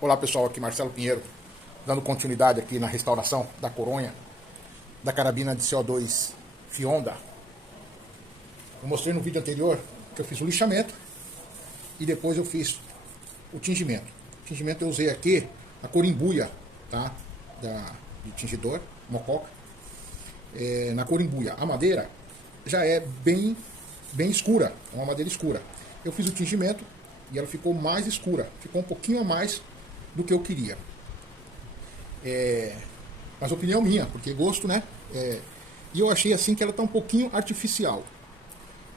Olá pessoal, aqui Marcelo Pinheiro, dando continuidade aqui na restauração da coronha da carabina de CO2 Fionda. Eu mostrei no vídeo anterior que eu fiz o lixamento e depois eu fiz o tingimento. O tingimento eu usei aqui a corimbuia, tá? De tingidor, mococa, na corimbuia. A madeira já é bem escura, é uma madeira escura. Eu fiz o tingimento e ela ficou mais escura, ficou um pouquinho a mais do que eu queria. Mas opinião minha, porque gosto, né? E eu achei assim que ela está um pouquinho artificial,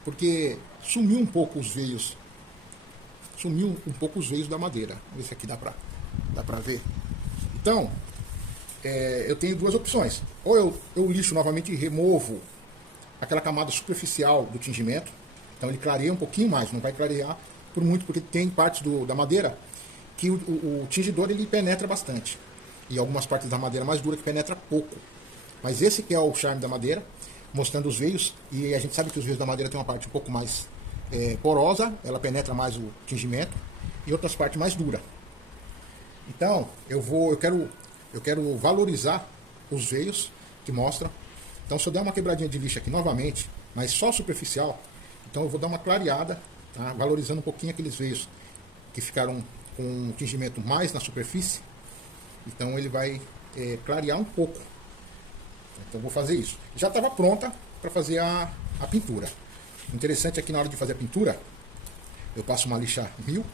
porque sumiu um pouco os veios. Sumiu um pouco os veios da madeira. Vamos ver se aqui dá pra ver. Então, eu tenho duas opções. Ou eu lixo novamente e removo aquela camada superficial do tingimento. Então ele clareia um pouquinho mais, não vai clarear por muito, porque tem partes da madeira que o tingidor ele penetra bastante. E algumas partes da madeira mais dura que penetra pouco. Mas esse que é o charme da madeira, mostrando os veios. E a gente sabe que os veios da madeira tem uma parte um pouco mais porosa, ela penetra mais o tingimento, e outras partes mais duras. Então, eu quero valorizar os veios que mostram. Então, se eu der uma quebradinha de lixa aqui novamente, mas só superficial, então eu vou dar uma clareada, tá? Valorizando um pouquinho aqueles veios que ficaram com um tingimento mais na superfície. Então ele vai clarear um pouco. Então eu vou fazer isso. Já estava pronta para fazer a pintura. O interessante é que na hora de fazer a pintura, eu passo uma lixa 1000,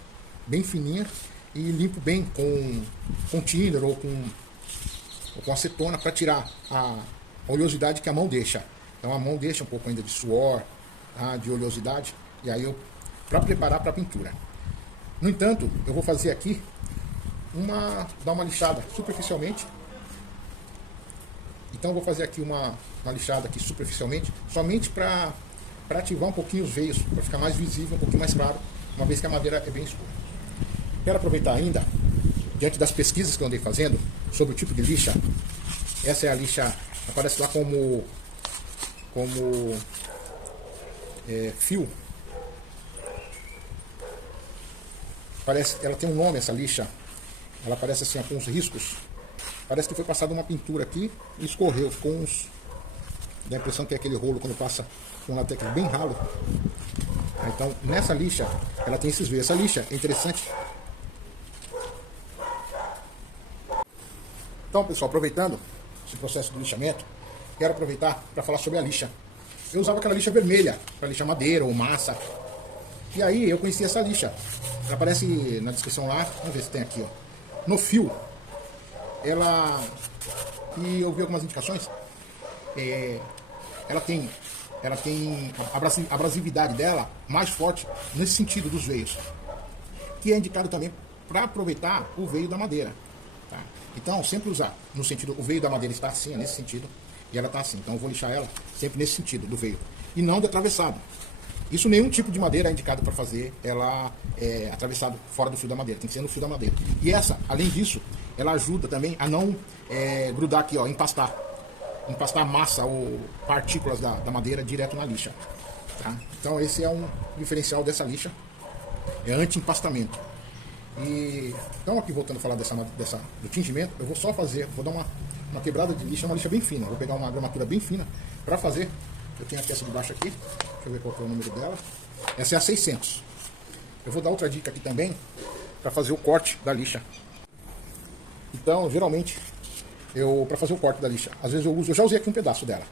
bem fininha, e limpo bem com thinner ou com acetona para tirar a oleosidade que a mão deixa. Então a mão deixa um pouco ainda de suor, tá, de oleosidade, e aí para preparar para a pintura. No entanto, eu vou fazer aqui dar uma lixada superficialmente. Então eu vou fazer aqui uma lixada aqui superficialmente, somente para ativar um pouquinho os veios, para ficar mais visível, um pouquinho mais claro, uma vez que a madeira é bem escura. Quero aproveitar ainda, diante das pesquisas que eu andei fazendo sobre o tipo de lixa. Essa é a lixa, aparece lá como fio. Ela tem um nome, essa lixa. Ela parece assim, com uns riscos. Parece que foi passada uma pintura aqui e escorreu. Ficou uns... Dá a impressão que é aquele rolo quando passa com um latex bem ralo. Então, nessa lixa, ela tem esses veios. Essa lixa é interessante. Então, pessoal, aproveitando esse processo do lixamento, quero aproveitar para falar sobre a lixa. Eu usava aquela lixa vermelha para lixar madeira ou massa. E aí eu conheci essa lixa. Ela aparece na descrição lá. Vamos ver se tem aqui, ó. No fio, e eu vi algumas indicações. Ela tem a abrasividade dela mais forte nesse sentido dos veios, que é indicado também para aproveitar o veio da madeira, tá? Então sempre usar no sentido, o veio da madeira está assim, nesse sentido, e ela está assim. Então eu vou lixar ela sempre nesse sentido do veio e não de atravessado. Isso nenhum tipo de madeira é indicado para fazer ela atravessado fora do fio da madeira, tem que ser no fio da madeira. E essa, além disso, ela ajuda também a não grudar aqui, ó, empastar massa ou partículas da madeira direto na lixa, tá? Então esse é um diferencial dessa lixa, é anti-empastamento. Então aqui voltando a falar do tingimento, eu vou só fazer, vou dar uma quebrada de lixa, uma lixa bem fina. Vou pegar uma gramatura bem fina para fazer. Eu tenho a peça de baixo aqui, deixa eu ver qual é o número dela. Essa é a 600. Eu vou dar outra dica aqui também para fazer o corte da lixa. Então, geralmente, para fazer o corte da lixa, às vezes eu já usei aqui um pedaço dela.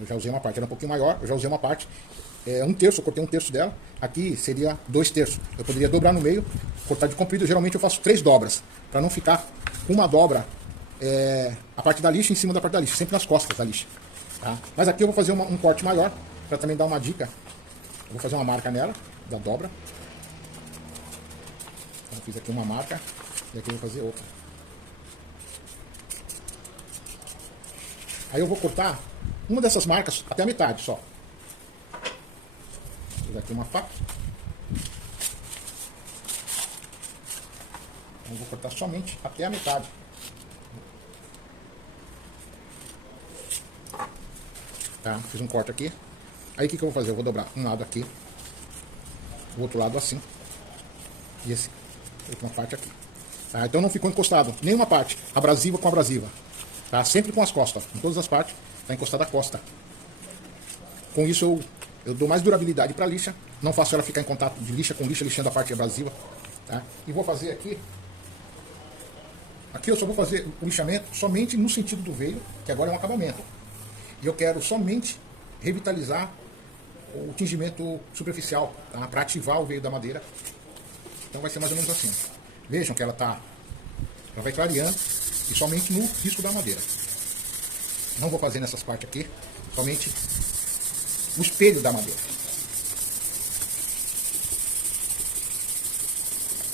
Eu já usei uma parte, era um pouquinho maior, eu já usei uma parte. Um terço, eu cortei um terço dela. Aqui seria 2/3. Eu poderia dobrar no meio, cortar de comprido. Geralmente eu faço 3 dobras, para não ficar com uma dobra a parte da lixa em cima da parte da lixa, sempre nas costas da lixa. Tá? Mas aqui eu vou fazer um corte maior, para também dar uma dica. Eu vou fazer uma marca nela, da dobra. Então, eu fiz aqui uma marca, e aqui eu vou fazer outra. Aí eu vou cortar uma dessas marcas até a metade só. Vou usar aqui uma faca. Então, eu vou cortar somente até a metade. Tá? Fiz um corte aqui. Aí o que eu vou fazer? Eu vou dobrar um lado aqui, o outro lado assim, e esse última parte aqui. Tá? Então não ficou encostado nenhuma parte, abrasiva com abrasiva. Tá? Sempre com as costas, em todas as partes, está encostada a costa. Com isso eu dou mais durabilidade para a lixa, não faço ela ficar em contato de lixa com lixa, lixando a parte abrasiva. Tá? E vou fazer aqui, eu só vou fazer o lixamento somente no sentido do veio, que agora é um acabamento. E eu quero somente revitalizar o tingimento superficial, tá? Para ativar o veio da madeira. Então vai ser mais ou menos assim. Vejam que ela vai clareando e somente no risco da madeira. Não vou fazer nessas partes aqui, somente o espelho da madeira.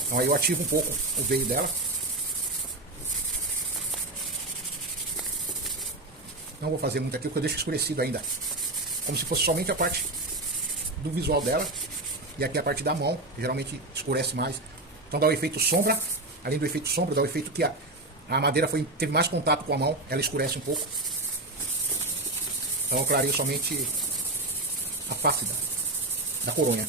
Então aí eu ativo um pouco o veio dela. Não vou fazer muito aqui, porque eu deixo escurecido ainda. Como se fosse somente a parte do visual dela. E aqui a parte da mão, que geralmente escurece mais. Então dá o efeito sombra. Além do efeito sombra, dá o efeito que a madeira teve mais contato com a mão. Ela escurece um pouco. Então eu clareio somente a face da coronha.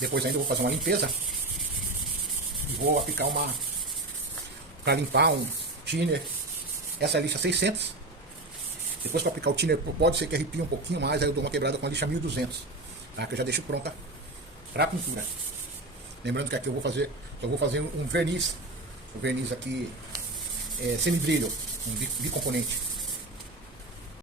Depois ainda eu vou fazer uma limpeza e vou aplicar para limpar um thinner. Essa é a lixa 600. Depois que eu aplicar o thinner, pode ser que arrepie um pouquinho mais, aí eu dou uma quebrada com a lixa 1200, tá? Que eu já deixo pronta para pintura. Lembrando que aqui eu vou fazer um verniz. O verniz aqui é semibrilho, um bicomponente.